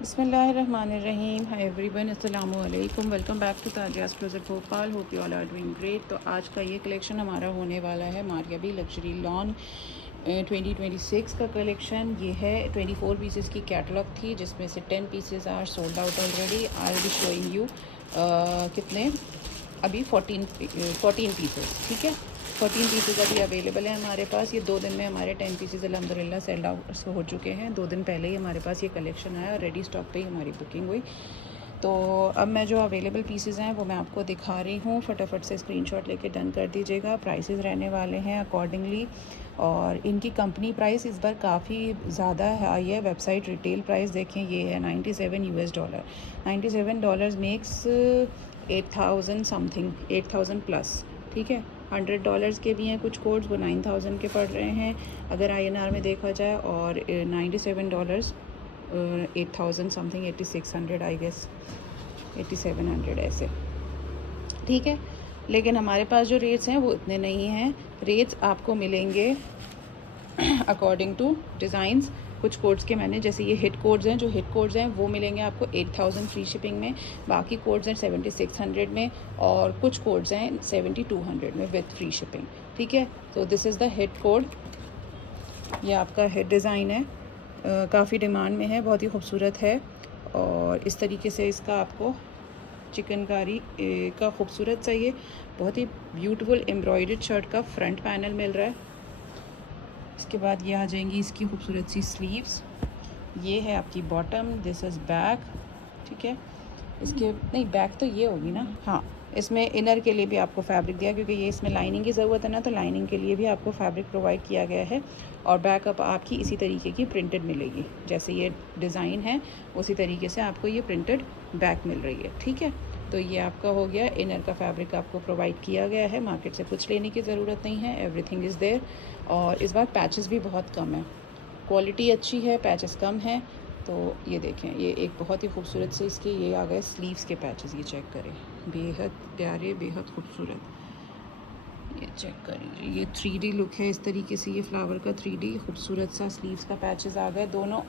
बिस्मिल्लाहिर्रहमानिर्रहीम। हाय एवरीवन, अस्सलामु अलैकुम। Welcome back to Tazia's closet Bhopal. Hope you all are doing great. तो आज का ये कलेक्शन हमारा होने वाला है मारियाबी लग्जरी लॉन 2026 का कलेक्शन। ये है 24 पीसेस की कैटलॉग थी, जिसमें से 10 pieces are sold out already. I will be showing you कितने अभी 14 पीसेस। ठीक है, 14 पीसेस अभी अवेलेबल है हमारे पास। ये 2 दिन में हमारे 10 पीसेस अल्हम्दुलिल्लाह सेल आउट हो चुके हैं। 2 दिन पहले ही हमारे पास ये कलेक्शन आया और रेडी स्टॉक पे ही हमारी बुकिंग हुई। तो अब मैं जो अवेलेबल पीसेस हैं वो मैं आपको दिखा रही हूँ। फटाफट से स्क्रीनशॉट लेके डन कर दीजिएगा। प्राइसेस रहने वाले हैं अकॉर्डिंगली, और इनकी कंपनी प्राइस इस बार काफ़ी ज़्यादा हाई है। वेबसाइट रिटेल प्राइस देखें, ये है $97। $97 मेक्स 8,000 समथिंग, 8,000 प्लस। ठीक है, $100 के भी हैं कुछ कोड्स, वो 9,000 के पड़ रहे हैं अगर INR में देखा जाए। और $97 8,000 समथिंग, 8,600 आई गेस, 8,700 ऐसे। ठीक है, लेकिन हमारे पास जो रेट्स हैं वो इतने नहीं हैं। रेट्स आपको मिलेंगे अकॉर्डिंग टू डिज़ाइंस। कुछ कोड्स के मैंने, जैसे ये हिट कोड्स हैं, जो हिट कोड्स हैं वो मिलेंगे आपको 8,000 फ्री शिपिंग में। बाकी कोड्स हैं 7,600 में, और कुछ कोड्स हैं 7,200 में विद फ्री शिपिंग। ठीक है, तो this is the hit code. ये आपका हेड डिज़ाइन है, काफ़ी डिमांड में है, बहुत ही खूबसूरत है। और इस तरीके से इसका आपको चिकनकारी का खूबसूरत सा ये बहुत ही ब्यूटीफुल एम्ब्रॉयडर्ड शर्ट का फ्रंट पैनल मिल रहा है। इसके बाद ये आ जाएंगी इसकी खूबसूरत सी स्लीव्स। ये है आपकी बॉटम, दिस इज़ बैक। ठीक है, इसके नहीं बैक तो ये होगी ना, हाँ। इसमें इनर के लिए भी आपको फैब्रिक दिया, क्योंकि ये इसमें लाइनिंग की ज़रूरत है ना, तो लाइनिंग के लिए भी आपको फैब्रिक प्रोवाइड किया गया है। और बैकअप आपकी इसी तरीके की प्रिंटेड मिलेगी, जैसे ये डिज़ाइन है उसी तरीके से आपको ये प्रिंटेड बैक मिल रही है। ठीक है, तो ये आपका हो गया। इनर का फैब्रिक आपको प्रोवाइड किया गया है, मार्केट से कुछ लेने की ज़रूरत नहीं है, एवरीथिंग इज़ देयर। और इस बार पैचेस भी बहुत कम है, क्वालिटी अच्छी है, पैचेस कम हैं। तो ये देखें, ये एक बहुत ही खूबसूरत से इसके ये आ गए स्लीव्स के पैचेस। ये चेक करें, बेहद प्यारे, बेहद खूबसूरत। ये चेक करिए, ये 3D लुक है इस तरीके से। ये फ्लावर का 3D खूबसूरत सा स्लीव्स का पैचेस आ गए दोनों।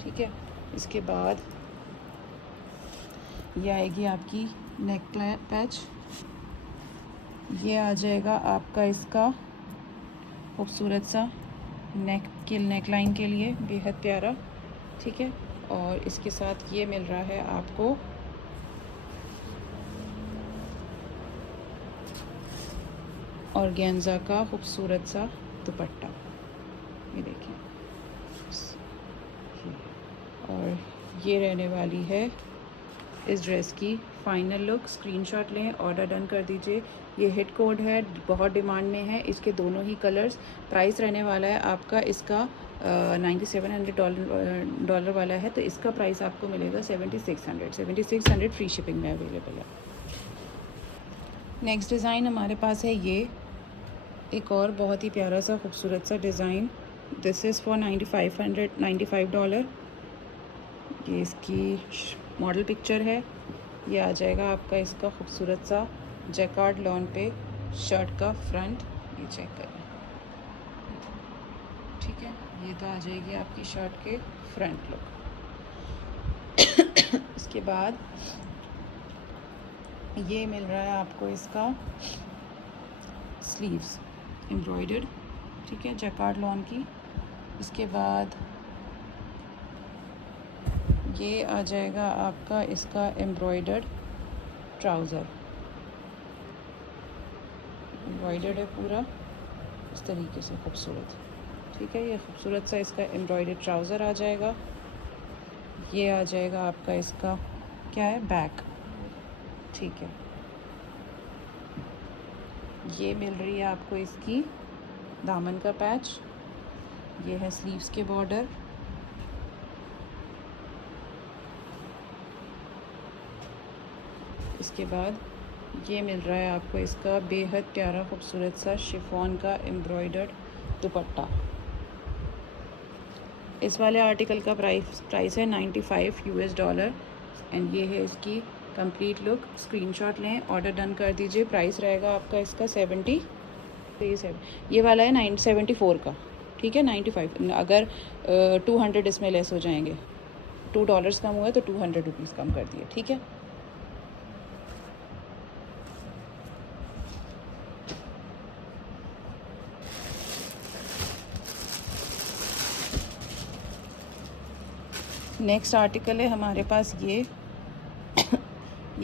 ठीक है, इसके बाद ये आएगी आपकी नेक पैच। ये आ जाएगा आपका इसका खूबसूरत सा नेक लाइन के लिए, बेहद प्यारा। ठीक है, और इसके साथ ये मिल रहा है आपको ऑर्गेन्जा का खूबसूरत सा दुपट्टा। ये देखिए, और ये रहने वाली है इस ड्रेस की फ़ाइनल लुक। स्क्रीनशॉट लें, ऑर्डर डन कर दीजिए। ये हिट कोड है, बहुत डिमांड में है इसके दोनों ही कलर्स। प्राइस रहने वाला है आपका इसका $9,700 वाला है, तो इसका प्राइस आपको मिलेगा 7,600 फ्री शिपिंग में अवेलेबल है। नेक्स्ट डिज़ाइन हमारे पास है ये एक और बहुत ही प्यारा सा खूबसूरत सा डिज़ाइन। This is for $95। ये इसकी मॉडल पिक्चर है। ये आ जाएगा आपका इसका खूबसूरत सा जैकार्ड लॉन पे शर्ट का फ्रंट। ये चेक करें, ठीक है, ये तो आ जाएगी आपकी शर्ट के फ्रंट लुक। इसके बाद ये मिल रहा है आपको इसका स्लीव्स एम्ब्रॉयडर्ड। ठीक है, जैकार्ड लॉन की। इसके बाद ये आ जाएगा आपका इसका एम्ब्रॉयडर्ड ट्राउज़र। एम्ब्रॉयडर्ड है पूरा इस तरीके से खूबसूरत। ठीक है, ये खूबसूरत सा इसका एम्ब्रॉयडर्ड ट्राउज़र आ जाएगा। ये आ जाएगा आपका इसका क्या है, बैक। ठीक है, ये मिल रही है आपको इसकी दामन का पैच। ये है स्लीव्स के बॉर्डर। इसके बाद ये मिल रहा है आपको इसका बेहद प्यारा खूबसूरत सा शिफॉन का एम्ब्रॉयडर्ड दुपट्टा। इस वाले आर्टिकल का प्राइस है $95। एंड ये है इसकी कंप्लीट लुक। स्क्रीनशॉट लें, ऑर्डर डन कर दीजिए। प्राइस रहेगा आपका इसका 70, ये वाला है 974 का। ठीक है, 95 अगर 200 इसमें लेस हो जाएंगे। $2 कम हुआ तो 200 रुपीज़ कम कर दिए, ठीक है। नेक्स्ट आर्टिकल है हमारे पास ये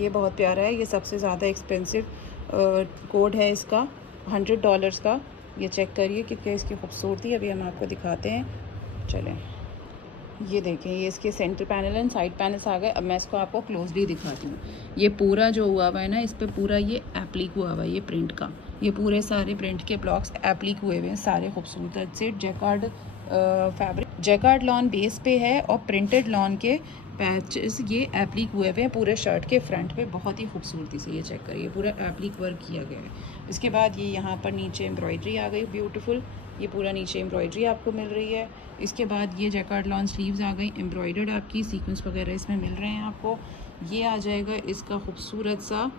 बहुत प्यारा है, ये सबसे ज़्यादा एक्सपेंसिव कोड है इसका, $100 का। ये चेक करिए क्योंकि इसकी खूबसूरती अभी हम आपको दिखाते हैं। चलें, ये देखें, ये इसके centre panel and side panels आ गए। अब मैं इसको आपको क्लोजली दिखाती हूँ। ये पूरा जो हुआ हुआ है ना, इस पर पूरा ये एप्लिक हुआ हुआ है, ये प्रिंट का, ये पूरे सारे प्रिंट के ब्लॉक्स एप्लिक हुए हुए हैं, सारे खूबसूरत से jacquard fabric, jacquard lawn base पे है और प्रिंटेड लॉन के पैचेस ये एप्लिक हुए हुए हैं पूरे शर्ट के फ्रंट पे, बहुत ही खूबसूरती से। ये चेक करिए, पूरा एप्लिक वर्क किया गया है। इसके बाद ये यहाँ पर नीचे एम्ब्रॉयडरी आ गई ब्यूटीफुल, ये पूरा नीचे एम्ब्रॉयडरी आपको मिल रही है। इसके बाद ये जैकार्ड लॉन स्लीव्स आ गई, एम्ब्रॉयडर्ड आपकी सीक्वेंस वगैरह इसमें मिल रहे हैं आपको। ये आ जाएगा इसका खूबसूरत सा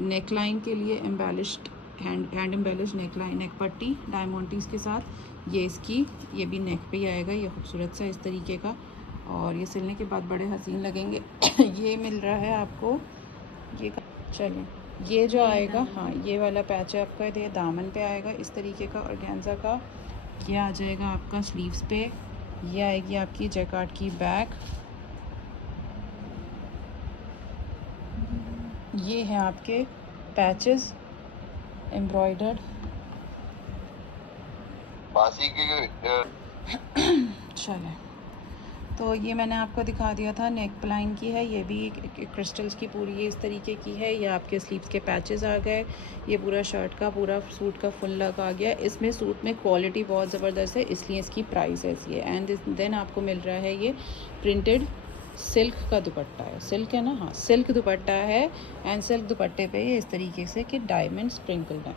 नेक लाइन के लिए embellished hand embellish neck line, neck पट्टी डायमंडीज़ के साथ। ये इसकी ये भी नेक पे ही आएगा, ये खूबसूरत सा इस तरीके का, और ये सिलने के बाद बड़े हसीन लगेंगे। ये मिल रहा है आपको, ये चलें, ये जो आएगा, हाँ ये वाला पैच है आपका, ये दामन पे आएगा इस तरीके का ऑर्गेन्जा का। ये आ जाएगा आपका स्लीव्स पे, ये आएगी आपकी जैकार्ड की बैक, ये है आपके पैचेस एम्ब्रॉयडर्ड। चलें, तो ये मैंने आपको दिखा दिया था, नेक लाइन की है, ये भी एक क्रिस्टल्स की पूरी ये इस तरीके की है। ये आपके स्लीव्स के पैचेस आ गए, ये पूरा शर्ट का पूरा सूट का फुल लग आ गया। इसमें सूट में क्वालिटी बहुत ज़बरदस्त है, इसलिए इसकी प्राइस ऐसी है। एंड देन आपको मिल रहा है ये प्रिंटेड सिल्क का दुपट्टा है, सिल्क है ना, हाँ सिल्क दुपट्टा है। एंड सिल्क दुपट्टे पे ये इस तरीके से कि डायमंड स्प्रिंकल्ड है।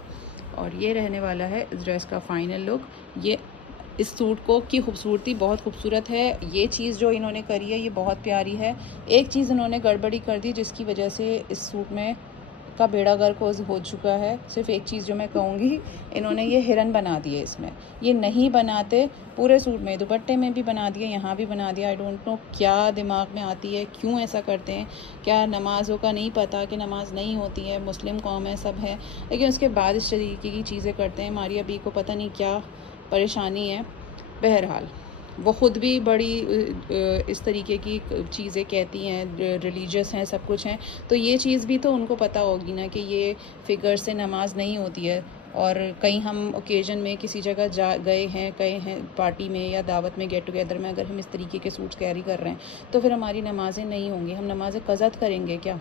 और ये रहने वाला है इस ड्रेस का फाइनल लुक। ये इस सूट को की खूबसूरती बहुत खूबसूरत है। ये चीज़ जो इन्होंने करी है ये बहुत प्यारी है। एक चीज़ इन्होंने गड़बड़ी कर दी जिसकी वजह से इस सूट में का बेड़ा गर्क हो चुका है। सिर्फ एक चीज़ जो मैं कहूँगी, इन्होंने ये हिरन बना दिए इसमें, ये नहीं बनाते पूरे सूट में, दुपट्टे में भी बना दिया, यहाँ भी बना दिया। आई डोंट नो क्या दिमाग में आती है, क्यों ऐसा करते हैं। क्या नमाज़ों का नहीं पता कि नमाज नहीं होती है, मुस्लिम कौम है, सब है, लेकिन उसके बाद इस तरीके की चीज़ें करते हैं। मारिया बी को पता नहीं क्या परेशानी है। बहरहाल वो ख़ुद भी बड़ी इस तरीके की चीज़ें कहती हैं, रिलीजियस हैं, सब कुछ हैं, तो ये चीज़ भी तो उनको पता होगी ना कि ये फ़िगर से नमाज नहीं होती है। और कहीं हम ओकेजन में किसी जगह जा गए हैं, पार्टी में या दावत में, गेट टुगेदर में, अगर हम इस तरीके के सूट्स कैरी कर रहे हैं तो फिर हमारी नमाज़ें नहीं होंगी, हम नमाज़ें क़ज़ा करेंगे क्या?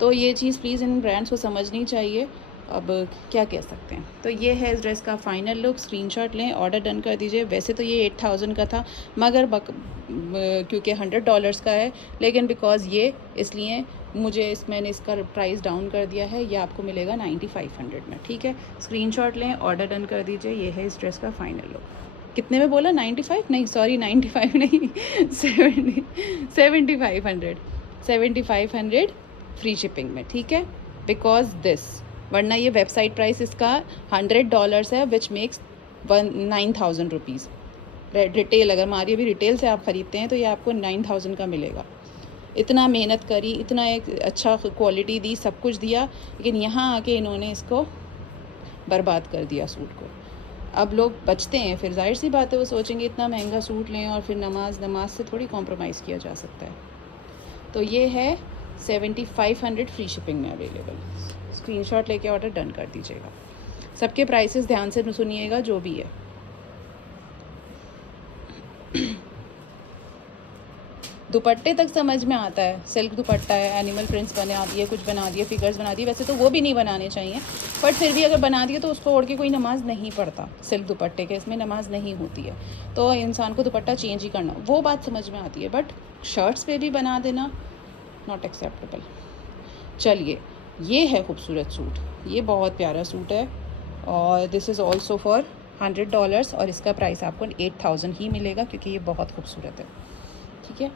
तो ये चीज़ प्लीज़ इन ब्रांड्स को समझनी चाहिए। अब क्या कह सकते हैं। तो ये है इस ड्रेस का फ़ाइनल लुक। स्क्रीनशॉट लें, ऑर्डर डन कर दीजिए। वैसे तो ये 8000 का था, मगर क्योंकि $100 का है, लेकिन बिकॉज़ ये इसलिए मैंने इसका प्राइस डाउन कर दिया है। ये आपको मिलेगा 9500 में, ठीक है। स्क्रीनशॉट लें, ऑर्डर डन कर दीजिए। ये है इस ड्रेस का फ़ाइनल लुक। कितने में बोला? 95 नहीं, सॉरी 95 नहीं 7500 फ्री शिपिंग में, ठीक है। बिकॉज दिस, वरना ये वेबसाइट प्राइस इसका $100 है, विच मेक्स 9000 रुपीज़ रिटेल। अगर हमारी अभी रिटेल से आप ख़रीदते हैं तो ये आपको 9000 का मिलेगा। इतना मेहनत करी, इतना एक अच्छा क्वालिटी दी, सब कुछ दिया, लेकिन यहाँ आके इन्होंने इसको बर्बाद कर दिया सूट को। अब लोग बचते हैं, फिर जाहिर सी बात है वो सोचेंगे इतना महंगा सूट लें और फिर नमाज से थोड़ी कॉम्प्रोमाइज़ किया जा सकता है। तो ये है 7500 फ्री शिपिंग में अवेलेबल। स्क्रीनशॉट लेके ऑर्डर डन कर दीजिएगा। सबके प्राइसेस ध्यान से सुनिएगा जो भी है। दुपट्टे तक समझ में आता है, सिल्क दुपट्टा है, एनिमल प्रिंट्स बना दिए, कुछ बना दिए, फिगर्स बना दिए। वैसे तो वो भी नहीं बनाने चाहिए, बट फिर भी अगर बना दिए तो उसको ओढ़ के कोई नमाज नहीं पढ़ता। सिल्क दुपट्टे के इसमें नमाज नहीं होती है, तो इंसान को दुपट्टा चेंज ही करना, वो बात समझ में आती है। बट शर्ट्स पे भी बना देना नॉट एक्सेप्टेबल। चलिए, ये है खूबसूरत सूट, ये बहुत प्यारा सूट है और दिस इज़ ऑल्सो फॉर $100 और इसका प्राइस आपको 8000 ही मिलेगा क्योंकि ये बहुत खूबसूरत है, ठीक है।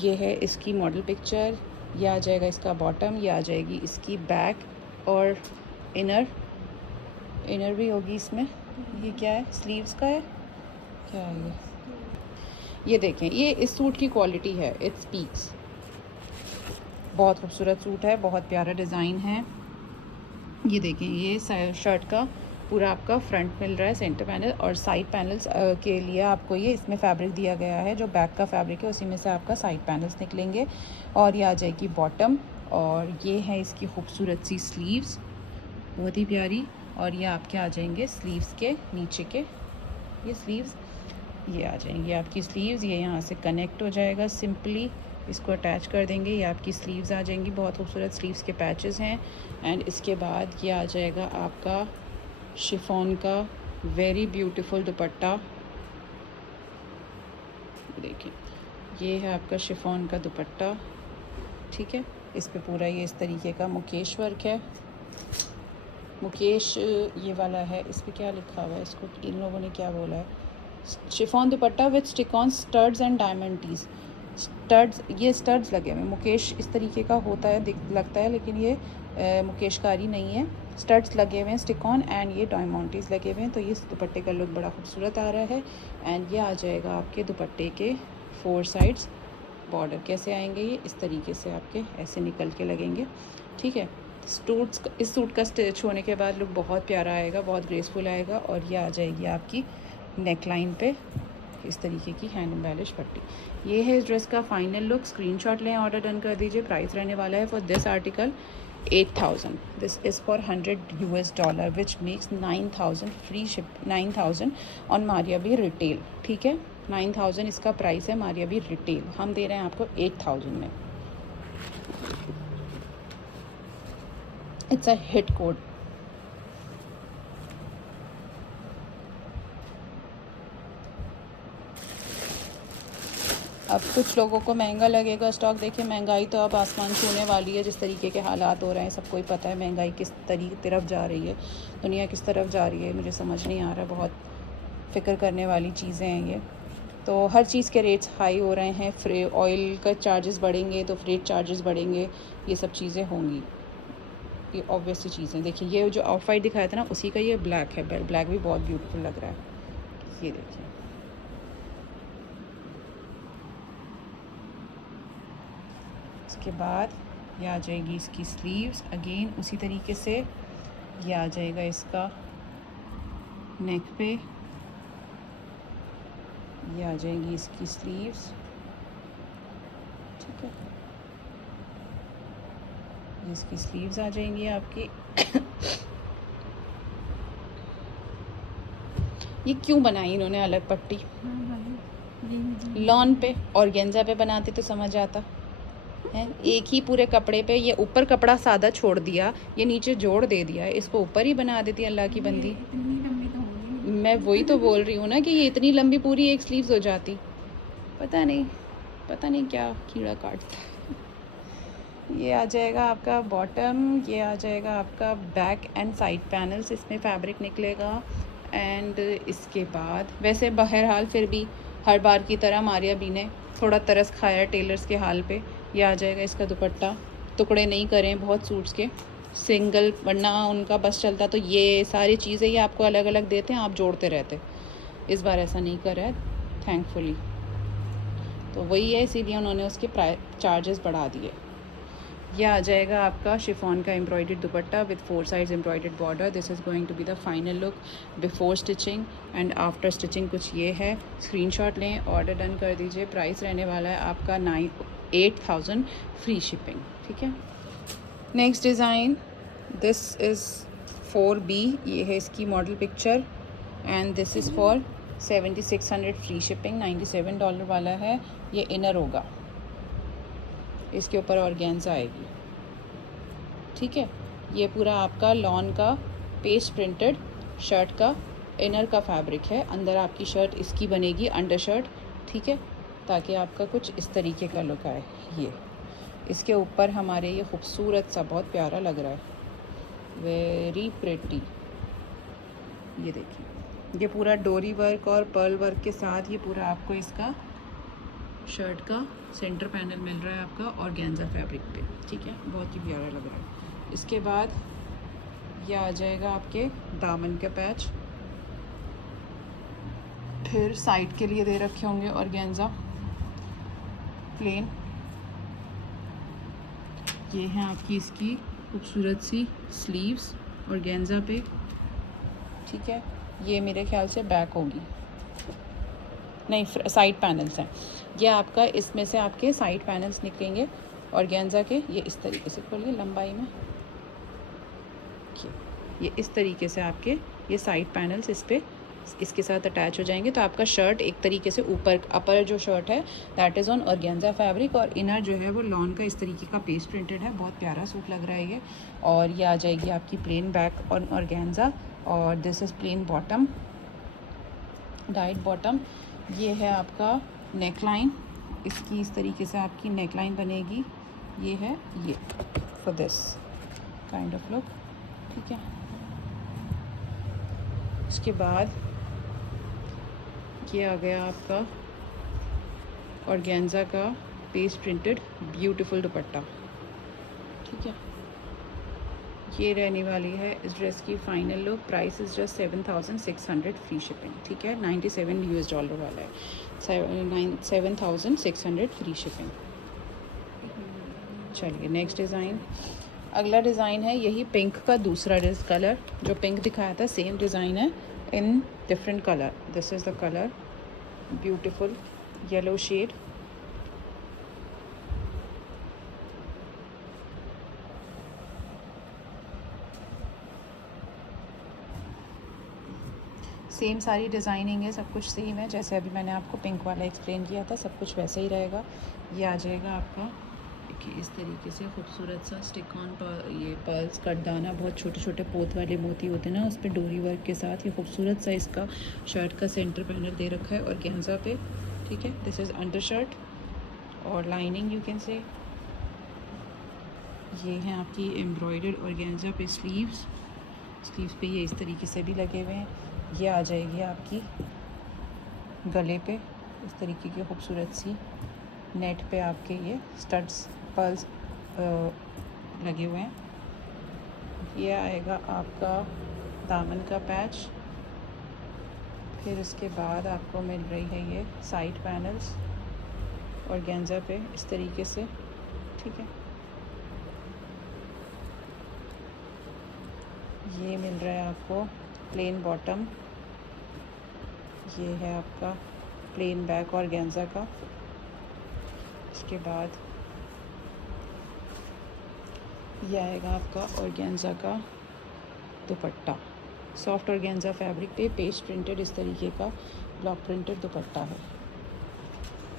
ये है इसकी मॉडल पिक्चर, ये आ जाएगा इसका बॉटम, ये आ जाएगी इसकी बैक और इनर भी होगी इसमें। ये क्या है, स्लीव्स का है क्या है ये देखें, ये इस सूट की क्वालिटी है, इट्स पीक्स। बहुत खूबसूरत सूट है, बहुत प्यारा डिज़ाइन है। ये देखें, ये शर्ट का पूरा आपका फ्रंट मिल रहा है, सेंटर पैनल, और साइड पैनल्स के लिए आपको ये इसमें फैब्रिक दिया गया है, जो बैक का फैब्रिक है उसी में से आपका साइड पैनल्स निकलेंगे। और ये आ जाएगी बॉटम, और ये है इसकी खूबसूरत सी स्लीव्स, बहुत ही प्यारी। और ये आपके आ जाएंगे स्लीव्स के नीचे के, ये स्लीव्स ये आ जाएंगी आपकी स्लीव्स। ये यहाँ से कनेक्ट हो जाएगा, सिंपली इसको अटैच कर देंगे, ये आपकी स्लीव्स आ जाएंगी। बहुत खूबसूरत स्लीव्स के पैचेस हैं। एंड इसके बाद ये आ जाएगा आपका शिफॉन का वेरी ब्यूटीफुल दुपट्टा। देखिए, ये है आपका शिफॉन का दुपट्टा, ठीक है। इस पे पूरा ये इस तरीके का मुकेश वर्क है, मुकेश ये वाला है। इस पे क्या लिखा हुआ है, इसको इन लोगों ने क्या बोला है, chiffon dupatta with stick on studs and diamond tees. Studs, ये स्टड्स लगे हुए, मुकेश इस तरीके का होता है लगता है, लेकिन ये मुकेशकारी नहीं है। स्टड्स लगे हुए हैं स्टिक ऑन, एंड ये डायमंड टीज लगे हुए हैं। तो ये दुपट्टे का लुक बड़ा खूबसूरत आ रहा है। एंड ये आ जाएगा आपके दुपट्टे के 4 साइड्स। बॉर्डर कैसे आएंगे, ये इस तरीके से आपके ऐसे निकल के लगेंगे, ठीक है। इस सूट का स्टिच होने के बाद लुक बहुत प्यारा आएगा, बहुत ग्रेसफुल आएगा। और ये आ जाएगी आपकी नेक लाइन पे इस तरीके की हैंड एम्बेलिश पट्टी। ये है इस ड्रेस का फाइनल लुक। स्क्रीनशॉट लें, ऑर्डर डन कर दीजिए। प्राइस रहने वाला है for this article 8,000। This is for $100 which makes 9,000 free ship, 9,000 on Maria B retail, ठीक है। 9,000 इसका प्राइस है मारिया बी रिटेल, हम दे रहे हैं आपको 8,000 में। It's a hit code. अब कुछ लोगों को महंगा लगेगा स्टॉक, देखिए महंगाई तो अब आसमान छूने वाली है। जिस तरीके के हालात हो रहे हैं सबको ही पता है, महंगाई किस तरफ जा रही है, दुनिया किस तरफ जा रही है, मुझे समझ नहीं आ रहा। बहुत फ़िक्र करने वाली चीज़ें हैं ये। तो हर चीज़ के रेट्स हाई हो रहे हैं। ऑयल का चार्जेस बढ़ेंगे तो फ्रेट चार्जेस बढ़ेंगे, ये सब चीज़ें होंगी, ये ऑब्वियस सी चीज़ें। देखिए, ये जो आउटफिट दिखाया था ना, उसी का ये ब्लैक है। ब्लैक भी बहुत ब्यूटीफुल लग रहा है, ये देखिए। इसके बाद ये आ जाएगी इसकी स्लीव्स, अगेन उसी तरीके से ये आ जाएगा इसका नेक पे, ये आ जाएगी इसकी स्लीव्स, ठीक है। ये इसकी स्लीव्स आ जाएंगी आपकी। ये क्यों बनाई इन्होंने अलग पट्टी? लॉन पे और गेंजा पे बनाते तो समझ आता है। एक ही पूरे कपड़े पे ये ऊपर कपड़ा सादा छोड़ दिया, ये नीचे जोड़ दे दिया, इसको ऊपर ही बना देती अल्लाह की बंदी। मैं वही तो बोल रही हूँ ना कि ये इतनी लंबी पूरी एक स्लीव्स हो जाती, पता नहीं क्या कीड़ा काटता। ये आ जाएगा आपका बॉटम, ये आ जाएगा आपका बैक एंड साइड पैनल्स, इसमें फैब्रिक निकलेगा। एंड इसके बाद वैसे बहरहाल फिर भी हर बार की तरह मारिया बी ने थोड़ा तरस खाया टेलर्स के हाल पे। ये आ जाएगा इसका दुपट्टा, टुकड़े नहीं करें बहुत सूट्स के, सिंगल, वरना उनका बस चलता तो ये सारी चीज़ें ये आपको अलग अलग देते हैं, आप जोड़ते रहते। इस बार ऐसा नहीं करा है थैंकफुली, तो वही है, इसीलिए उन्होंने उसके चार्जेस बढ़ा दिए। यह आ जाएगा आपका शिफॉन का embroidered dupatta with 4 sides embroidered border. This is going to be the final look before stitching and after stitching. कुछ ये है, स्क्रीनशॉट लें, ऑर्डर डन कर दीजिए। प्राइस रहने वाला है आपका 8,000 फ्री शिपिंग, ठीक है। Next design, this is 4B, ये है इसकी model picture, and this is for 7,600 free shipping. $97 वाला है। ये इनर होगा, इसके ऊपर ऑर्गेन्जा आएगी, ठीक है। ये पूरा आपका लॉन का पेस्ट प्रिंटेड शर्ट का इनर का फैब्रिक है। अंदर आपकी शर्ट इसकी बनेगी अंडर शर्ट, ठीक है, ताकि आपका कुछ इस तरीके का लुक आए। ये इसके ऊपर हमारे ये खूबसूरत सा, बहुत प्यारा लग रहा है, वेरी प्रिटी। ये देखिए, ये पूरा डोरी वर्क और पर्ल वर्क के साथ ये पूरा आपको इसका शर्ट का सेंटर पैनल मिल रहा है आपका ऑर्गेन्जा फैब्रिक पे, ठीक है, बहुत ही प्यारा लग रहा है। इसके बाद ये आ जाएगा आपके दामन का पैच, फिर साइड के लिए दे रखे होंगे ऑर्गेन्जा प्लेन। ये हैं आपकी इसकी खूबसूरत सी स्लीव्स ऑर्गेन्जा पे, ठीक है। ये मेरे ख्याल से बैक होगी, नहीं साइड पैनल्स हैं ये आपका। इसमें से आपके साइड पैनल्स निकलेंगे ऑर्गेन्जा के। ये इस तरीके से खोलिए लंबाई में, ये इस तरीके से आपके ये साइड पैनल्स इस पे इसके साथ अटैच हो जाएंगे। तो आपका शर्ट एक तरीके से ऊपर अपर जो शर्ट है that is on organza fabric, और इनर जो है वो लॉन का इस तरीके का पेस्ट प्रिंटेड है। बहुत प्यारा सूट लग रहा है ये। और ये आ जाएगी आपकी प्लेन बैक ऑन ऑर्गेन्जा, और this is plain bottom, diet bottom. ये है आपका नेक लाइन, इसकी इस तरीके से आपकी नेक लाइन बनेगी। ये है ये for this kind of look, ठीक है। इसके बाद ये आ गया आपका ऑर्गेन्जा का पेस्ट प्रिंटेड ब्यूटीफुल दुपट्टा, ठीक है। ये रहने वाली है इस ड्रेस की final look. Price is just 7,600 free shipping, ठीक है। $97 वाला है, 7,600 फ्री शिपिंग। चलिए नेक्स्ट डिज़ाइन, अगला डिज़ाइन है यही पिंक का दूसरा कलर। जो पिंक दिखाया था सेम डिज़ाइन है in different colour. This is the colour, beautiful yellow shade. Same सारी डिज़ाइनिंग है, सब कुछ सेम है। जैसे अभी मैंने आपको पिंक वाला एक्सप्लेन किया था, सब कुछ वैसे ही रहेगा। ये आ जाएगा आपका देखिए इस तरीके से खूबसूरत सा स्टिक ऑन ये पर्ल्स कटदाना, बहुत छोटे छोटे पोत वाले मोती होते हैं ना, उस पर डोरी वर्क के साथ ये खूबसूरत सा इसका शर्ट का सेंटर पैनल दे रखा है ऑर्गेन्जा पे, ठीक है। दिस इज़ अंडर शर्ट और लाइनिंग यू कैन से। ये हैं आपकी एम्ब्रॉयडर्ड ऑर्गेन्जा पे स्लीव्स पे ये इस तरीके से भी लगे हुए हैं। ये आ जाएगी आपकी गले पे इस तरीके की खूबसूरत सी नेट पे आपके ये स्टड्स पर्ल्स लगे हुए हैं। ये आएगा आपका दामन का पैच। फिर उसके बाद आपको मिल रही है ये साइड पैनल्स ऑर्गेन्जा पे इस तरीके से, ठीक है। ये मिल रहा है आपको प्लेन बॉटम। ये है आपका प्लेन बैक ऑर्गेन्जा का। इसके बाद ये आएगा आपका ऑर्गेन्जा का दुपट्टा, सॉफ्ट ऑर्गेन्जा फैब्रिक पे पेस्ट प्रिंटेड इस तरीके का ब्लॉक प्रिंटेड दुपट्टा है।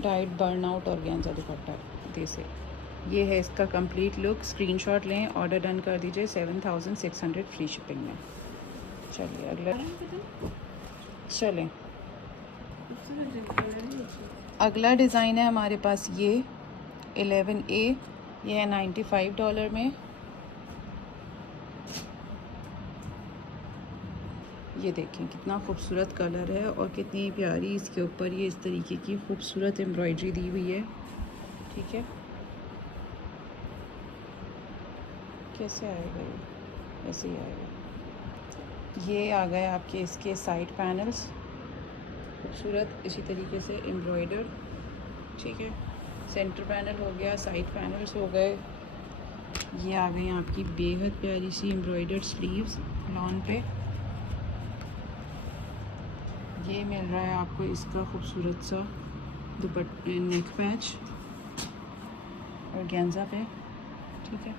डाइट बर्नआउट ऑर्गेन्जा दुपट्टा जैसे। ये है इसका कंप्लीट लुक। स्क्रीनशॉट लें, ऑर्डर डन कर दीजिए 7,600 फ्री शिपिंग में। चलिए अगला डिज़ाइन है हमारे पास ये 11A। ये है $95 में। ये देखें कितना खूबसूरत कलर है और कितनी प्यारी इसके ऊपर ये इस तरीके की खूबसूरत एम्ब्रॉयडरी दी हुई है, ठीक है। कैसे आएगा ये, ऐसे ही आएगा। ये आ गए आपके इसके साइड पैनल्स खूबसूरत इसी तरीके से एम्ब्रॉयडर, ठीक है। सेंटर पैनल हो गया, साइड पैनल्स हो गए। ये आ गई आपकी बेहद प्यारी सी एम्ब्रॉयडर्ड स्लीव्स लॉन पे। ये मिल रहा है आपको इसका खूबसूरत सा दुपट्टे नेक पैच ऑर्गेन्जा पे, ठीक है।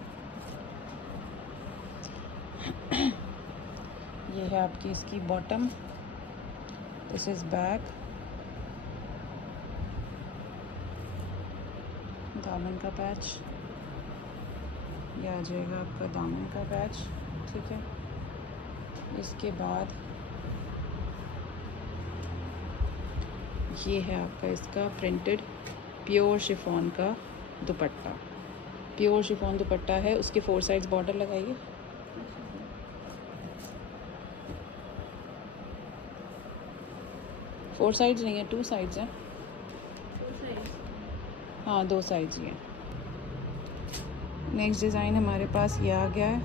ये है आपकी इसकी बॉटम, दिस इज़ बैक। दामन का पैच, ये आ जाएगा आपका दामन का पैच, ठीक है। इसके बाद ये है आपका इसका प्रिंटेड प्योर शिफॉन का दुपट्टा। प्योर शिफॉन दुपट्टा है, उसके 4 साइड्स बॉर्डर लगाइए। फोर साइड्स नहीं है, 2 साइड्स हैं। हाँ 2 साइड्स ही हैं। नेक्स्ट डिज़ाइन हमारे पास ये आ गया है,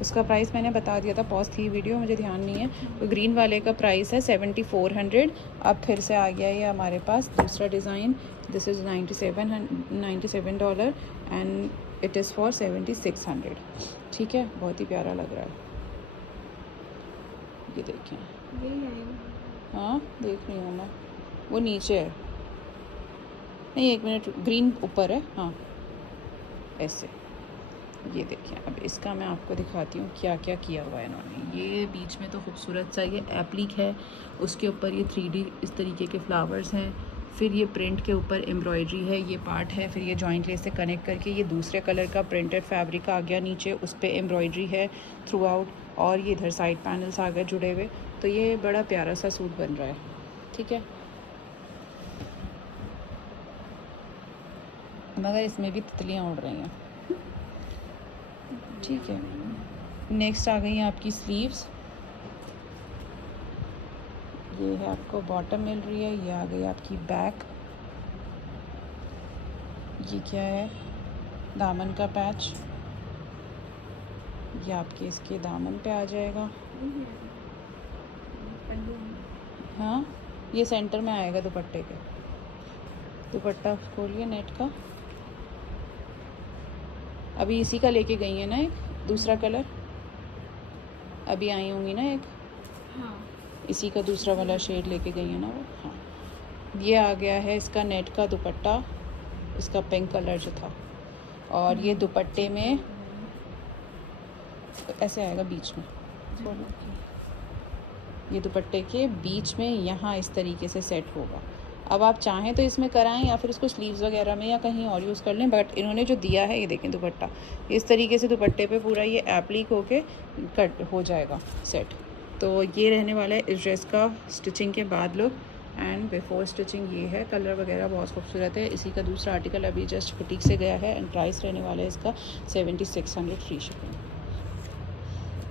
उसका प्राइस मैंने बता दिया था, पॉज थी वीडियो, मुझे ध्यान नहीं है। तो ग्रीन वाले का प्राइस है 7400। अब फिर से आ गया ये हमारे पास दूसरा design. This is $97 and it is for 7600। ठीक है, बहुत ही प्यारा लग रहा है, ये देखें। हाँ देख रही हूँ मैं, वो नीचे है, नहीं 1 मिनट, ग्रीन ऊपर है, हाँ ऐसे। ये देखिए, अब इसका मैं आपको दिखाती हूँ क्या क्या किया हुआ है इन्होंने। ये बीच में तो खूबसूरत सा ये एप्लिक है, उसके ऊपर ये 3D इस तरीके के फ्लावर्स हैं, फिर ये प्रिंट के ऊपर एम्ब्रॉयडरी है, ये पार्ट है, फिर ये जॉइंट लेस से कनेक्ट करके ये दूसरे कलर का प्रिंटेड फैब्रिक आ गया नीचे, उस पर एम्ब्रॉयडरी है थ्रू आउट, और ये इधर साइड पैनल्स आ गए जुड़े हुए। तो ये बड़ा प्यारा सा सूट बन रहा है। ठीक है, मगर इसमें भी तितलियाँ उड़ रही हैं। ठीक है, नेक्स्ट आ गई आपकी स्लीव्स। ये है आपको बॉटम मिल रही है, ये आ गई आपकी बैक। ये क्या है, दामन का पैच, ये आपके इसके दामन पे आ जाएगा। हाँ, ये सेंटर में आएगा दुपट्टे के। दुपट्टा खोलिए नेट का, अभी इसी का लेके गई है ना एक दूसरा कलर, अभी आई होंगी ना एक, हाँ इसी का दूसरा वाला शेड लेके गई है ना वो। हाँ, ये आ गया है इसका नेट का दुपट्टा, इसका पिंक कलर जो था, और ये दुपट्टे में ऐसे आएगा बीच में, ये दुपट्टे के बीच में यहाँ इस तरीके से सेट होगा। अब आप चाहें तो इसमें कराएं या फिर उसको स्लीव्स वगैरह में या कहीं और यूज़ कर लें, बट इन्होंने जो दिया है ये देखें दुपट्टा, इस तरीके से दुपट्टे पे पूरा ये एप्लिक होके कट हो जाएगा सेट। तो ये रहने वाला है इस ड्रेस का स्टिचिंग के बाद लुक, एंड बिफोर स्टिचिंग ये है। कलर वगैरह बहुत खूबसूरत है। इसी का दूसरा आर्टिकल अभी जस्ट बुटीक से गया है, एंड प्राइस रहने वाला है इसका 7600 फ्री शिपिंग।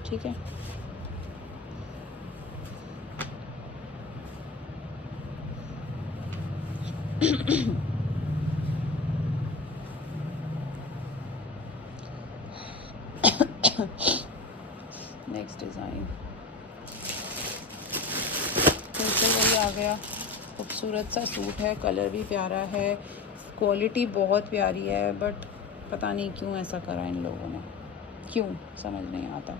ठीक है, नेक्स्ट डिज़ाइन फिर से वही आ गया, खूबसूरत सा सूट है, कलर भी प्यारा है, क्वालिटी बहुत प्यारी है, बट पता नहीं क्यों ऐसा करा इन लोगों ने, क्यों समझ नहीं आता।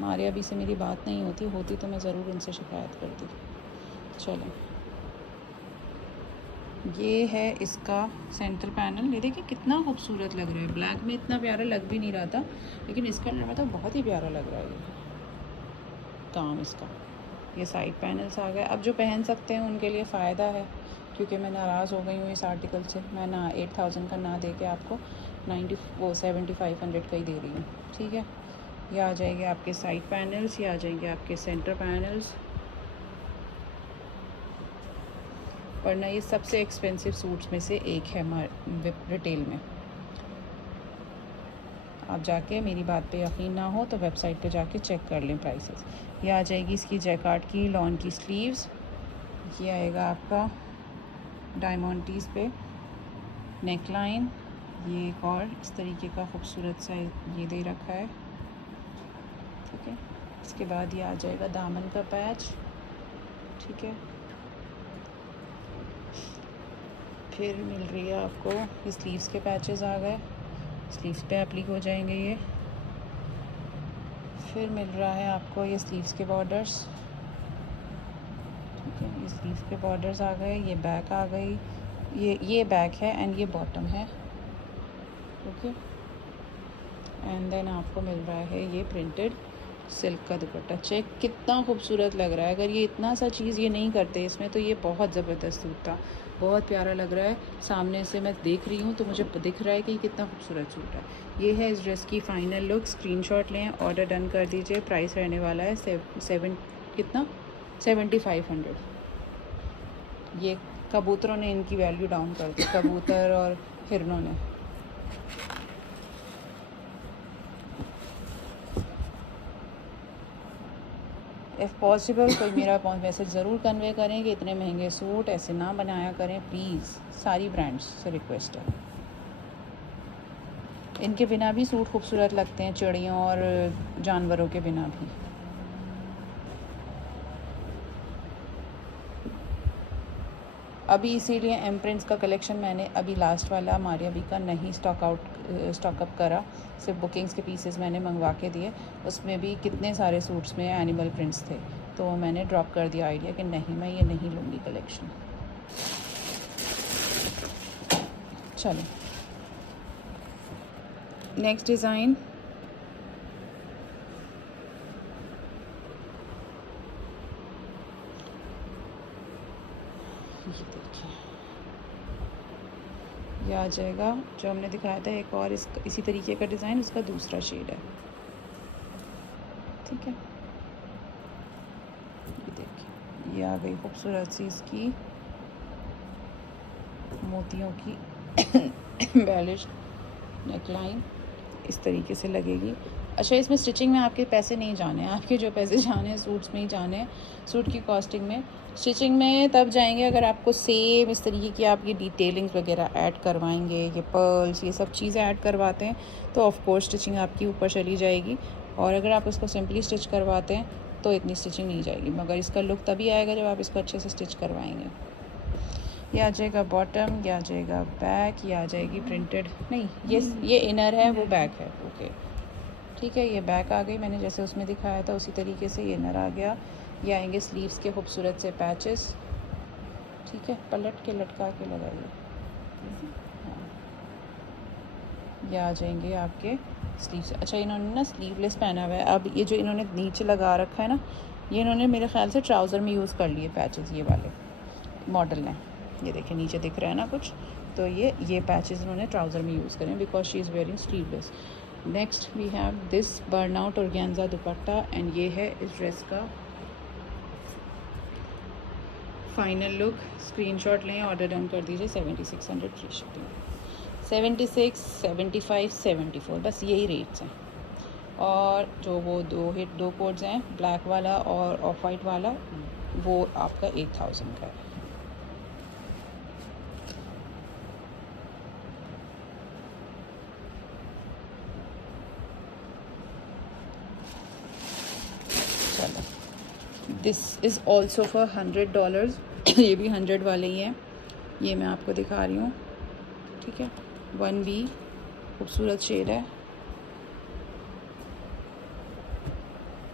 मारिया भी से मेरी बात नहीं होती तो मैं ज़रूर इनसे शिकायत करती। चलो, ये है इसका सेंटर पैनल, ये देखिए कितना खूबसूरत लग रहा है, ब्लैक में इतना प्यारा लग भी नहीं रहा था, लेकिन इसका में तो बहुत ही प्यारा लग रहा है ये काम इसका। ये साइड पैनल्स आ गए, अब जो पहन सकते हैं उनके लिए फ़ायदा है, क्योंकि मैं नाराज़ हो गई हूँ इस आर्टिकल से। मैं ना 8000 का ना दे के आपको 7500 का ही दे रही हूँ। ठीक है, ये आ जाएंगे आपके साइड पैनल्स, ये आ जाएंगे आपके सेंटर पैनल्स। वरना ये सबसे एक्सपेंसिव सूट्स में से एक है रिटेल में। आप जाके, मेरी बात पे यकीन ना हो तो वेबसाइट पे जाके चेक कर लें प्राइसेस। ये आ जाएगी इसकी जैकार्ड की लॉन की स्लीव्स। ये आएगा आपका डायमंड टीज पे नेक लाइन, ये एक और इस तरीके का खूबसूरत सा ये दे रखा है। ठीक है, इसके बाद ये आ जाएगा दामन का पैच। ठीक है, फिर मिल रही है आपको ये स्लीव्स के पैचेस आ गए, स्लीव्स पे एप्लिक हो जाएंगे ये। फिर मिल रहा है आपको ये स्लीव्स के बॉर्डर्स। ठीक है, ये स्लीव्स के बॉर्डर्स आ गए, ये बैक आ गई, ये बैक है एंड ये बॉटम है। ओके, एंड देन आपको मिल रहा है ये प्रिंटेड सिल्क का दुपट्टा। चेक कितना खूबसूरत लग रहा है। अगर ये इतना सा चीज़ ये नहीं करते इसमें तो ये बहुत ज़बरदस्त सूट था, बहुत प्यारा लग रहा है। सामने से मैं देख रही हूँ तो मुझे दिख रहा है कि कितना खूबसूरत सूट है। ये है इस ड्रेस की फ़ाइनल लुक। स्क्रीनशॉट लें, ऑर्डर डन कर दीजिए। प्राइस रहने वाला है 7500। ये कबूतरों ने इनकी वैल्यू डाउन कर दी, कबूतर और हिरनों ने। इफ़ पॉसिबल कोई मेरा मैसेज ज़रूर कन्वे करें कि इतने महंगे सूट ऐसे ना बनाया करें प्लीज़। सारी ब्रांड्स से रिक्वेस्ट है। इनके बिना भी सूट खूबसूरत लगते हैं, चिड़ियों और जानवरों के बिना भी। अभी इसीलिए एम प्रिंट्स का कलेक्शन मैंने अभी लास्ट वाला मारिया बी का नहीं स्टॉकअप करा, सिर्फ बुकिंग्स के पीसेस मैंने मंगवा के दिए। उसमें भी कितने सारे सूट्स में एनिमल प्रिंट्स थे, तो मैंने ड्रॉप कर दिया आइडिया कि नहीं, मैं ये नहीं लूँगी कलेक्शन। चलो नेक्स्ट डिज़ाइन, ये देखिए, ये आ जाएगा जो हमने दिखाया था एक और इसी तरीके का डिज़ाइन, उसका दूसरा शेड है। ठीक है, ये देखिए, ये आ गई खूबसूरत सी इसकी मोतियों की एम्बेलिश नेकलाइन, इस तरीके से लगेगी। अच्छा, इसमें स्टिचिंग में आपके पैसे नहीं जाने हैं, आपके जो पैसे जाने हैं सूट्स में ही जाने हैं, सूट की कॉस्टिंग में। स्टिचिंग में तब जाएंगे अगर आपको सेम इस तरीके की आप ये डिटेलिंग्स वगैरह ऐड करवाएंगे, ये पर्ल्स, ये सब चीज़ें ऐड करवाते हैं, तो ऑफ कोर्स स्टिचिंग आपकी ऊपर चली जाएगी। और अगर आप इसको सिंपली स्टिच करवाते हैं तो इतनी स्टिचिंग नहीं जाएगी, मगर इसका लुक तभी आएगा जब आप इसको अच्छे से स्टिच करवाएंगे। ये आ जाएगा बॉटम, ये आ जाएगा बैक, ये आ जाएगी प्रिंटेड, नहीं ये इनर है, वो बैक है। ओके ठीक है, ये बैक आ गई, मैंने जैसे उसमें दिखाया था उसी तरीके से ये इनर आ गया। ये आएंगे स्लीव्स के खूबसूरत से पैचेस। ठीक है, पलट के लटका के लगाइए। हाँ, ये आ जाएंगे आपके स्लीव्स। अच्छा, इन्होंने ना स्लीवलेस पहना हुआ है। अब ये जो इन्होंने नीचे लगा रखा है ना, ये इन्होंने मेरे ख्याल से ट्राउज़र में यूज़ कर लिए पैचेस, ये वाले मॉडल ने। ये देखिए नीचे दिख रहा है ना कुछ, तो ये पैचेस उन्होंने ट्राउज़र में यूज़ करें because she is wearing sleeveless. Next we have this burnout organza dupatta, and ये है इस ड्रेस का फाइनल लुक। स्क्रीनशॉट लें, ऑर्डर डन कर दीजिए। 7600 फ्री शिपिंग, 76, 75, 74, बस यही रेट्स हैं। और जो वो दो कोड्स हैं, ब्लैक वाला और ऑफ वाइट वाला, वो आपका 8000 का है। चलो, दिस इज़ ऑल्सो फॉर $100 ये भी 100 वाले ही हैं, ये मैं आपको दिखा रही हूँ। ठीक है, 1B खूबसूरत शेड है,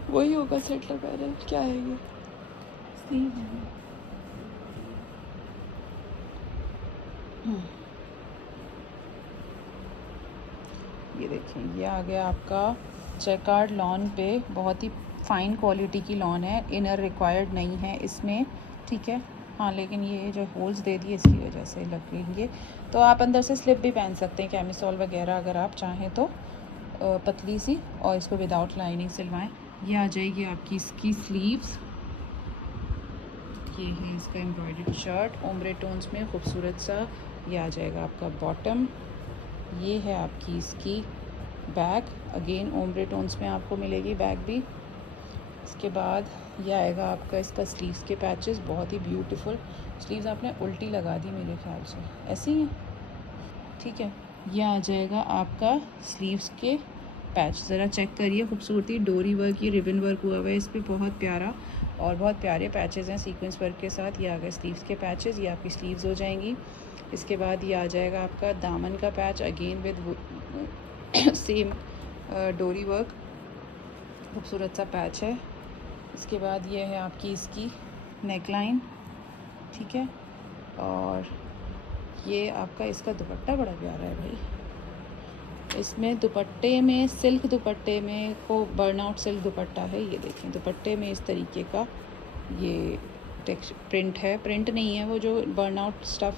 वही होगा सेट लगा रहा है। क्या है ये? स्लीव है। ये देखिए, ये आ गया आपका चेकार्ड लॉन पे, बहुत ही फ़ाइन क्वालिटी की लॉन है। इनर रिक्वायर्ड नहीं है इसमें, ठीक है। हाँ, लेकिन ये जो होल्स दे दिए इसकी वजह से लगेंगे, तो आप अंदर से स्लिप भी पहन सकते हैं, कैमिसोल वगैरह अगर आप चाहें तो, पतली सी, और इसको विदाउट लाइनिंग सिलवाएं। ये आ जाएगी आपकी इसकी स्लीव्स। ये है इसका एम्ब्रॉयडर्ड शर्ट ओम्ब्रे टोन्स में खूबसूरत सा। ये आ जाएगा आपका बॉटम। ये है आपकी इसकी बैक, अगेन ओम्ब्रे टोन्स में आपको मिलेगी बैक भी। इसके बाद ये आएगा आपका इसका स्लीव्स के पैचेस, बहुत ही ब्यूटीफुल। स्लीव्स आपने उल्टी लगा दी मेरे ख्याल से, ऐसी ही, ठीक है। ये आ जाएगा आपका स्लीव्स के पैच, ज़रा चेक करिए, खूबसूरती, डोरी वर्क, ये रिबन वर्क हुआ हुआ है इस पर, बहुत प्यारा, और बहुत प्यारे पैचेस हैं सीक्वेंस वर्क के साथ। ये आ गए स्लीव्स के पैचेस, ये आपकी स्लीव्स हो जाएंगी। इसके बाद ये आ जाएगा आपका दामन का पैच, अगेन विद सेम डोरी वर्क, खूबसूरत सा पैच है। इसके बाद ये है आपकी इसकी नेकलाइन, ठीक है। और ये आपका इसका दुपट्टा बड़ा प्यारा है भाई, इसमें दुपट्टे में, सिल्क दुपट्टे में को बर्नआउट सिल्क दुपट्टा है। ये देखें, दुपट्टे में इस तरीके का ये प्रिंट है, प्रिंट नहीं है वो जो बर्नआउट स्टफ़,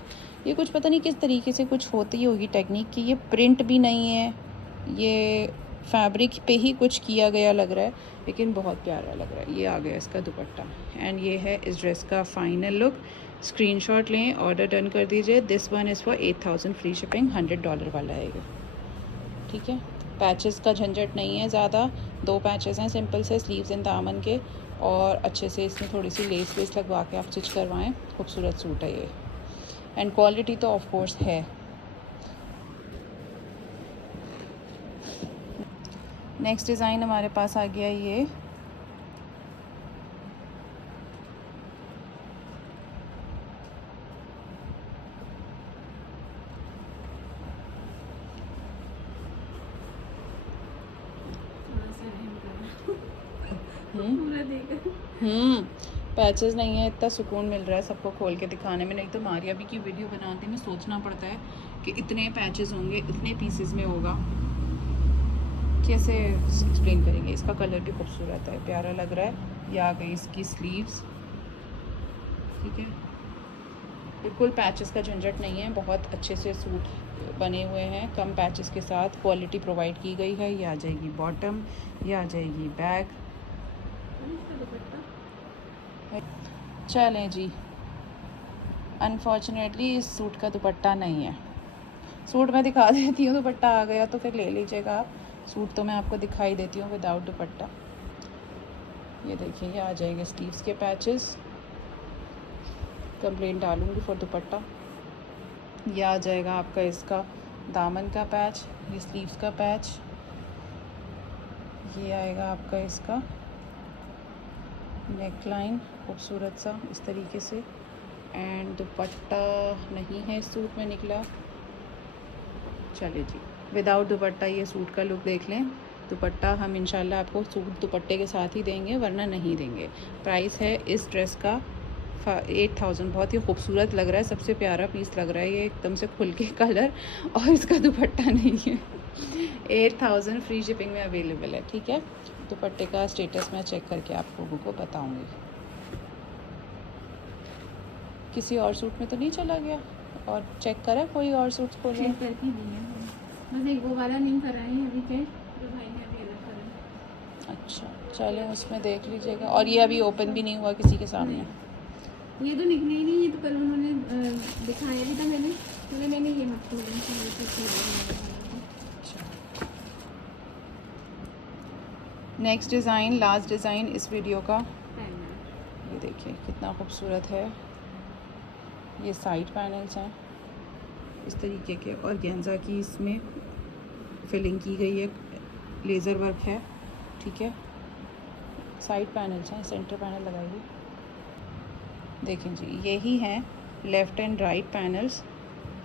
ये कुछ पता नहीं किस तरीके से कुछ होती होगी टेक्निक की, ये प्रिंट भी नहीं है, ये फैब्रिक पे ही कुछ किया गया लग रहा है, लेकिन बहुत प्यारा लग रहा है। ये आ गया इसका दुपट्टा, एंड ये है इस ड्रेस का फाइनल लुक। स्क्रीनशॉट लें, ऑर्डर डन कर दीजिए। This one is for 8000 free shipping, $100 वाला है ये, ठीक है। पैचेस का झंझट नहीं है ज़्यादा, 2 पैचेस हैं सिंपल से स्लीव्स एंड दामन के, और अच्छे से इसमें थोड़ी सी लेस वेस लगवा के आप स्टिच करवाएं, खूबसूरत सूट है ये, एंड क्वालिटी तो ऑफ कोर्स है। नेक्स्ट डिज़ाइन हमारे पास आ गया ये पैचेस नहीं है, इतना सुकून मिल रहा है सबको खोल के दिखाने में। नहीं तो मारिया भी की वीडियो बनाने में सोचना पड़ता है कि इतने पैचेस होंगे, इतने पीसेस में होगा, कैसे एक्सप्लेन करेंगे। इसका कलर भी खूबसूरत है, प्यारा लग रहा है। ये आ गई इसकी स्लीव्स, ठीक है। बिल्कुल पैचेस का झंझट नहीं है, बहुत अच्छे से सूट बने हुए हैं, कम पैचेस के साथ क्वालिटी प्रोवाइड की गई है। ये आ जाएगी बॉटम, ये आ जाएगी बैक। चलें जी, अनफॉर्चुनेटली इस सूट का दुपट्टा नहीं है। सूट मैं दिखा देती हूँ, दुपट्टा आ गया तो फिर ले लीजिएगा आप। सूट तो मैं आपको दिखाई देती हूँ विदाउट दुपट्टा। ये देखिए, ये आ जाएंगे स्लीव्स के पैचेस। कंप्लेंट डालूँगी फॉर दुपट्टा। ये आ जाएगा आपका इसका दामन का पैच, ये स्लीव्स का पैच। ये आएगा आपका इसका नेक लाइन खूबसूरत सा इस तरीके से। एंड दुपट्टा नहीं है इस सूट में निकला। चलिए जी, विदाउट दुपट्टा ये सूट का लुक देख लें। दुपट्टा हम इंशाल्लाह आपको सूट दुपट्टे के साथ ही देंगे, वरना नहीं देंगे। प्राइस है इस ड्रेस का 8000। बहुत ही खूबसूरत लग रहा है, सबसे प्यारा पीस लग रहा है ये, एकदम से खुल के कलर, और इसका दुपट्टा नहीं है। 8000 फ्री शिपिंग में अवेलेबल है, ठीक है। दुपट्टे का स्टेटस मैं चेक करके आप लोगों को बताऊंगी। किसी और सूट में तो नहीं चला गया? और चेक करा कोई और सूट को? चेक करके दिए हैं, बस एक वो वाला नहीं करा है अभी के, जो भाई ने अभी अलग करा। अच्छा, चलें उसमें देख लीजिएगा। और ये अभी ओपन भी नहीं हुआ किसी के सामने? ये तो निकले ही नहीं, ये तो कल उन्होंने दिखाया भी था मैंने, तो मैंने ये मत खोला। नेक्स्ट डिज़ाइन, लास्ट डिज़ाइन इस वीडियो का, ये देखिए कितना खूबसूरत है। ये साइड पैनल्स हैं इस तरीके के, और गेंजा की इसमें फिलिंग की गई है, लेज़र वर्क है, ठीक है। साइड पैनल्स हैं, सेंटर पैनल लगाइए। देखें जी, यही हैं लेफ़्ट एंड राइट पैनल्स,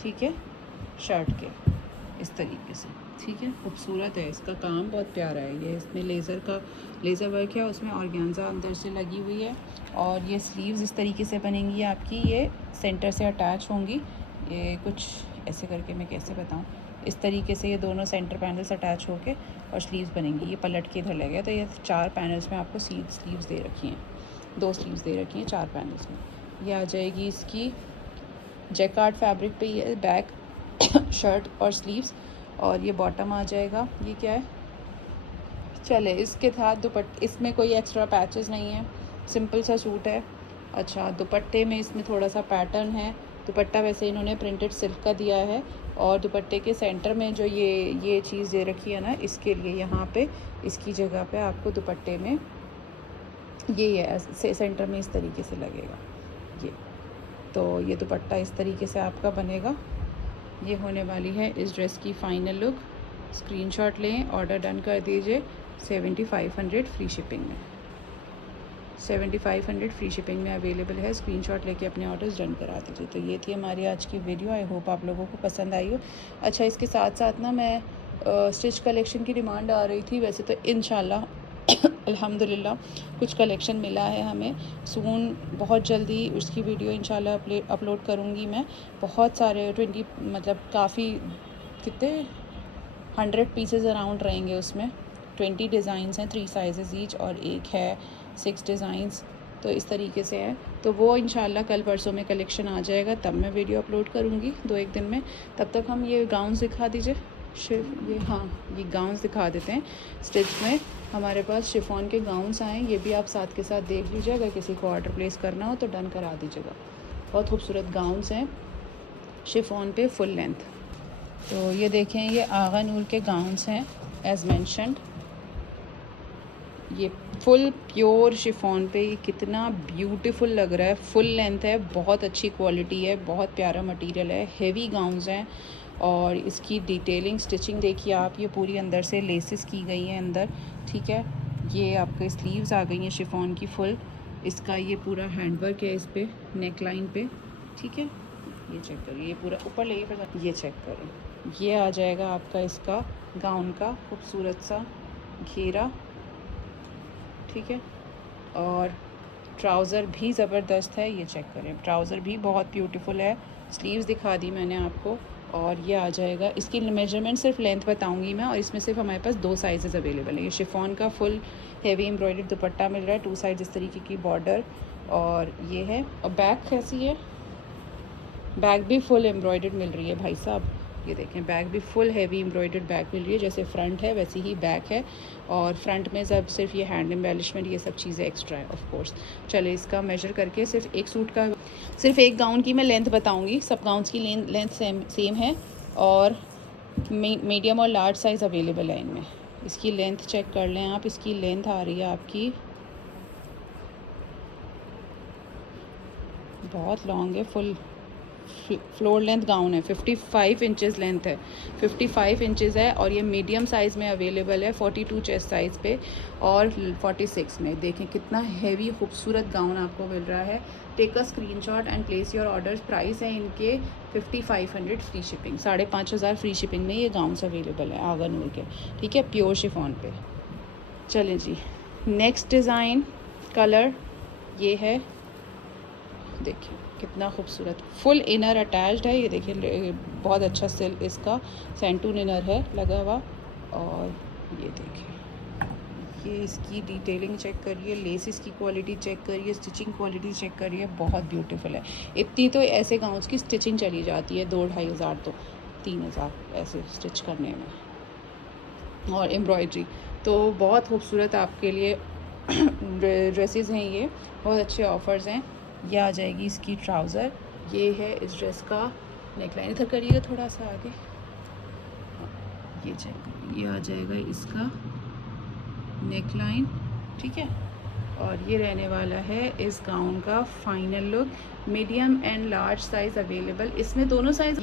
ठीक है, शर्ट के इस तरीके से, ठीक है। खूबसूरत है, इसका काम बहुत प्यारा है। ये इसमें लेज़र वर्क है, उसमें ऑर्गेन्जा अंदर से लगी हुई है। और ये स्लीव्स इस तरीके से बनेंगी आपकी, ये सेंटर से अटैच होंगी। ये कुछ ऐसे करके, मैं कैसे बताऊँ, इस तरीके से ये दोनों सेंटर पैनल्स अटैच होके और स्लीव्स बनेंगी। ये पलट के इधर लगेगा, तो ये 4 पैनल्स में आपको स्लीव्स दे रखी हैं, 2 स्लीव्स दे रखी हैं 4 पैनल्स में। ये आ जाएगी इसकी जैकार्ड फैब्रिक पे ये बैक शर्ट और स्लीव्स, और ये बॉटम आ जाएगा। ये क्या है, चले इसके साथ इसमें कोई एक्स्ट्रा पैचेस नहीं है, सिंपल सा सूट है। अच्छा, दुपट्टे में इसमें थोड़ा सा पैटर्न है। दुपट्टा वैसे इन्होंने प्रिंटेड सिल्क का दिया है, और दुपट्टे के सेंटर में जो ये चीज़ दे रखी है ना, इसके लिए यहाँ पे इसकी जगह पे आपको दुपट्टे में ये है सेंटर में इस तरीके से लगेगा ये। तो ये दुपट्टा इस तरीके से आपका बनेगा। ये होने वाली है इस ड्रेस की फ़ाइनल लुक। स्क्रीनशॉट लें, ऑर्डर डन कर दीजिए। 7500 फ्री शिपिंग में, 7500 फ्री शिपिंग में अवेलेबल है। स्क्रीनशॉट लेके अपने ऑर्डर्स डन करा दीजिए। तो ये थी हमारी आज की वीडियो, आई होप आप लोगों को पसंद आई हो। अच्छा, इसके साथ साथ ना मैं स्टिच कलेक्शन की डिमांड आ रही थी, वैसे तो इंशाल्लाह अल्हम्दुलिल्लाह कुछ कलेक्शन मिला है हमें। सून बहुत जल्दी उसकी वीडियो इंशाल्लाह अपलोड करूँगी मैं। बहुत सारे 20 मतलब काफ़ी कितने 100 पीसेस अराउंड रहेंगे उसमें। 20 डिज़ाइंस हैं, 3 साइज़ेस ईच, और एक है 6 डिज़ाइंस। तो इस तरीके से है, तो वो इंशाल्लाह कल परसों में कलेक्शन आ जाएगा, तब मैं वीडियो अपलोड करूँगी 2-1 दिन में। तब तक हम ये गाउन्स दिखा दीजिए। ये गाउन्स दिखा देते हैं स्टिच में। हमारे पास शिफॉन के गाउन्स आए, ये भी आप साथ के साथ देख लीजिए। अगर किसी को ऑर्डर प्लेस करना हो तो डन करा दीजिएगा। बहुत खूबसूरत गाउन्स हैं शिफॉन पे, फुल लेंथ। तो ये देखें, ये आगा नूर के गाउन्स हैं एज़ मेंशन्ड। ये फुल प्योर शिफॉन पे, ये कितना ब्यूटीफुल लग रहा है। फुल लेंथ है, बहुत अच्छी क्वालिटी है, बहुत प्यारा मटेरियल है, हेवी गाउन्स हैं। और इसकी डिटेलिंग स्टिचिंग देखिए आप, ये पूरी अंदर से लेसेस की गई हैं अंदर, ठीक है। ये आपके स्लीव्स आ गई हैं शिफॉन की फुल। इसका ये पूरा हैंडवर्क है इस पर नेक लाइन पे, ठीक है। ये चेक करिए, ये पूरा ऊपर ले फिर ये चेक करें। ये आ जाएगा आपका इसका गाउन का खूबसूरत सा घेरा, ठीक है। और ट्राउज़र भी ज़बरदस्त है, ये चेक करें, ट्राउज़र भी बहुत ब्यूटीफुल है। स्लीव्स दिखा दी मैंने आपको। और ये आ जाएगा, इसकी मेजरमेंट सिर्फ लेंथ बताऊंगी मैं, और इसमें सिर्फ हमारे पास 2 साइज़ अवेलेबल है। ये शिफॉन का फुल हेवी एम्ब्रॉयडर्ड दुपट्टा मिल रहा है, 2 साइड इस तरीके की बॉर्डर, और ये है। और बैक कैसी है, बैक भी फुल एम्ब्रॉयडर्ड मिल रही है भाई साहब, ये देखें, बैक भी फुल हैवी एम्ब्रॉयडर्ड बैक मिल रही है, जैसे फ्रंट है वैसी ही बैक है। और फ्रंट में सब सिर्फ ये हैंड एम्बेलिशमेंट ये सब चीज़ें एक्स्ट्रा है ऑफ कोर्स। चले इसका मेजर करके सिर्फ एक सूट का, सिर्फ एक गाउन की मैं लेंथ बताऊंगी, सब गाउन्स की लेंथ सेम है, और मीडियम और लार्ज साइज़ अवेलेबल है इनमें। इसकी लेंथ चेक कर लें आप, इसकी लेंथ आ रही है आपकी, बहुत लॉन्ग है, फुल फ्लोर लेंथ गाउन है, 55 इंचेस लेंथ है, 55 इंचेस है। और ये मीडियम साइज़ में अवेलेबल है, 42 चेस्ट साइज़ पे और 46 में। देखें कितना हैवी खूबसूरत गाउन आपको मिल रहा है। Take a screenshot and place your orders. Price है इनके 5500 फ्री शिपिंग, 5500 फ्री शिपिंग में ये गाउन्स अवेलेबल है आगा नूर के, ठीक है, प्योर शिफॉन पे। चलें जी, नेक्स्ट डिज़ाइन कलर ये है, देखिए कितना खूबसूरत, फुल इनर अटैच्ड है, ये देखिए बहुत अच्छा सिल्क इसका सेंटून इनर है लगा हुआ। और ये देखिए, ये इसकी डिटेलिंग चेक करिए, लेसिस की क्वालिटी चेक करिए, स्टिचिंग क्वालिटी चेक करिए, बहुत ब्यूटीफुल है। इतनी तो ऐसे गाउन्स की स्टिचिंग चली जाती है 2-2.5 हज़ार तो 3 हज़ार ऐसे स्टिच करने में, और एम्ब्रॉयड्री तो बहुत खूबसूरत आपके लिए ड्रेसेस हैं ये, बहुत अच्छे ऑफ़र्स हैं। ये आ जाएगी इसकी ट्राउज़र, ये है इस ड्रेस का नेकलाइन, इधर करिएगा थोड़ा सा आगे, ये चेक, ये आ जाएगा इसका नेकलाइन, ठीक है। और ये रहने वाला है इस गाउन का final look. Medium and large size available, इसमें दोनों साइज़,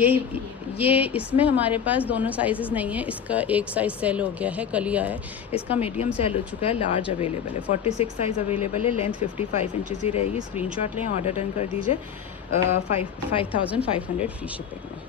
ये इसमें हमारे पास दोनों साइज़ नहीं है, इसका एक साइज़ सेल हो गया है, कल ही आया है। इसका मीडियम सेल हो चुका है, लार्ज अवेलेबल है, 46 साइज़ अवेलेबल है, लेंथ 55 इंचज़ ही रहेगी। स्क्रीनशॉट लें, ऑर्डर डन कर दीजिए 5500 फ्री शिपिंग में।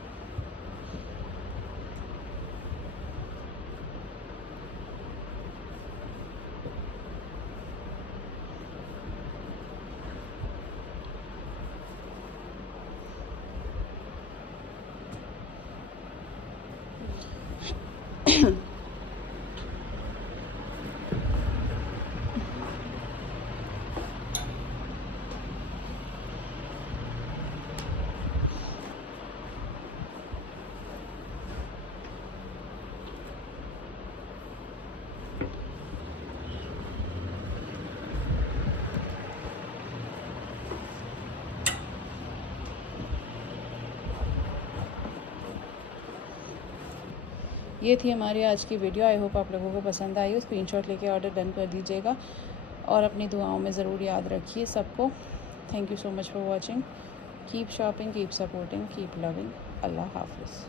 ये थी हमारी आज की वीडियो, आई होप आप लोगों को पसंद आई हो। स्क्रीनशॉट लेके ऑर्डर डन कर दीजिएगा, और अपनी दुआओं में ज़रूर याद रखिए सबको। Thank you so much for watching. Keep shopping, keep supporting, keep loving. अल्लाह हाफिज़।